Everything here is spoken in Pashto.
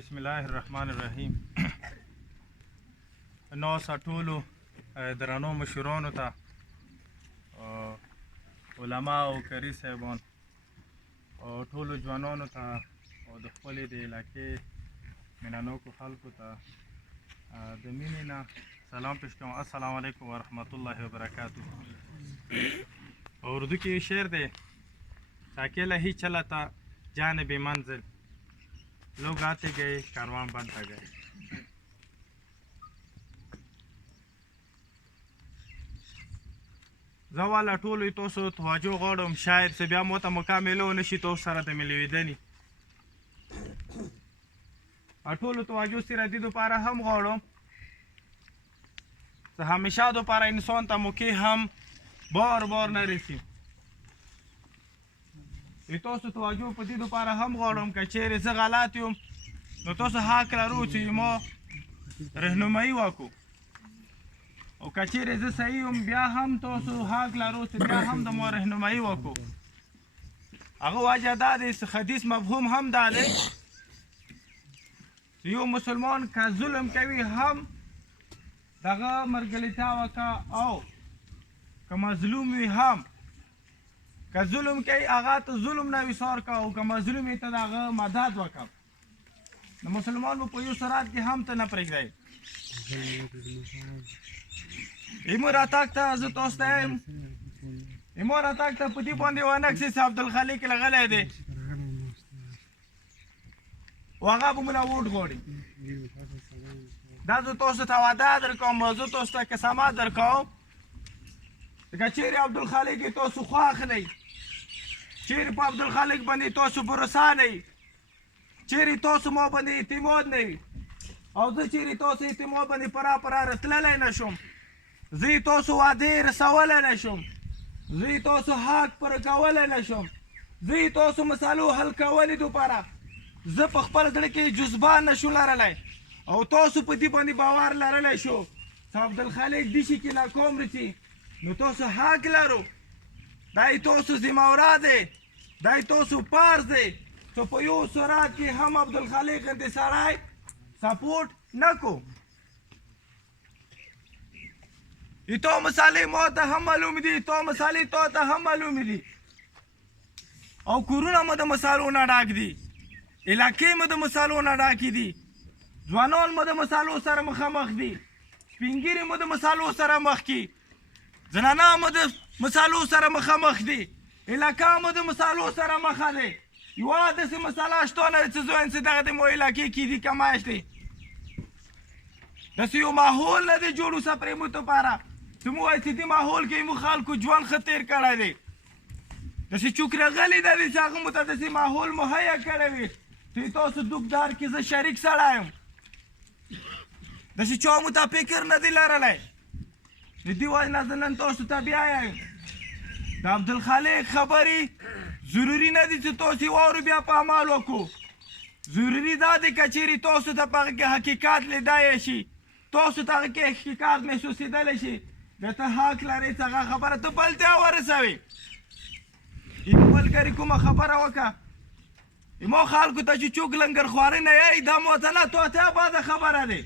बिस्मिल्लाहिर्रहमानिर्रहीम। नौ ټولو درنو مشرانو ته علما او قاري صاحبان او ټولو ځوانانو ته او د خپلې د علاقې مینانوکو خلکو ته د مینې نه سلام پیش کوم. السلام علیکم ورحمت الله وبرکاتہ. اردو کې شعر دی: اکیلا ہی چلا تھا جانب منزل، لوگ آتے گئے کاروان بنتا گئے. زه والا ټولو تاسو توجه غواړم، شاید څه بیا موته مکملو نشي تاسو سره د ملویدنې ټولو توجه سره دې دپاره هم غواړم څه همیشه دپاره انسان ته موقع هم بار بار نه رسي. تاسو توجه په دې دپاره هم غواړم که چیرې زه غلط یم نو تاسو حق لرو چې ما رهنمایي وکړو، او که چیرې زه صحیح یم بیا هم تاسو حق لرو چې بیا هم د ما رهنمایي وکړو. هغه وجه دا دی چې حدیث مفهوم هم دا دی چې یو مسلمان که ظلم کوي هم دغه مرګلیتیا وکړه، او که مظلوم وي هم که ظلم کوي هغه ته ظلم نه وسار که، او که مظلوم وي ته د هغه مدد وکړه. د مسلمان په یو سرات کې هم ته نه پرېږدی. ایمو راتګ ته زه تاسو ته یم، ایمو راتګ ته په دې باندې ونکسي چې عبدالخالق لغلی دی او هغه به مله ووټ غواړي. دا زه تاسو ته وعده درکوم، زه تاسو ته قسمت درکوم که چیرې عبدالخالق یې تاسو خوښ نه یي، چیرې په عبدالخالق باندې تاسو بروسه نه یي، چیرې تاسو ما باندې اعتماد نه وي، او زه چیرې تاسو اعتماد باندې پرا راتللی نه شم، زه یې تاسو وعدې رسولی نه شم، زه یې تاسو حق پوره کولی نه شم، زه یې تاسو مسالو حل کولې دپاره زه په خپل زړه کې جذبه نه شو لرلی، او تاسو په دې باندې باور لرلی شو چې عبدالخالق دې شي کې ناکام رسي، نو تاسو حق لرو، دا یې تاسو ذمهواره دی، دا یې تاسو فرض دی چې په یو سرعت کې هم عبدالخالق غوندې سړی سپورټ نه کړو. تو مسالې ما ته هم معلوم دي، تو مسالې تا ته هم معلوم دي، او کورونه مو د مسالو نه ډاک دي، علاقې مو د مسالو نه ډاکې دي، ځوانان مو د مسالو سره مخامخ دي، سپین ږیري مو د مسالو سره مخ کې، زنانه مو د مسالو سره مخامخ دي، علاقه مو د مسالو سره مخه دی. یوه داسې مساله شته نه چې زه وایم چې دغه د مو علاقې کې دي کمایش دی، داسې یو ماحول نه دی جوړ اوسه پرې مو دپاره چې مو وایي چې دې ماحول کې مو خلکو ژوند ښه تېر کړی دی، داسې چوک راغلی ده چې هغه مو ته داسې ماحول مهیا کړی وي چې تاسو دوکدار کې زه شریک سړی یم، داسې چا مو ته فکر نه دی لرلی. د دې وجې نه زه نن تاسو ته بیا یم د عبدالخالق خبرې ضروري نه دي چې تاسو یې واورو بیا په عمل وکړو، ضروري دا دی که چیرې تاسو ته په هغه کې حقیقت لیدی شي، تاسو ته هغه کې حقیقت محسوسېدلی شي، بیا ته حق لرئ چې هغه خبره ته بل ته ورسوې. ایمو ملګري کومه خبره وکړه، ایمو خلکو ته چې څوک لنګرخواري نه یایي دا ماته نه تا ته بده خبره دی.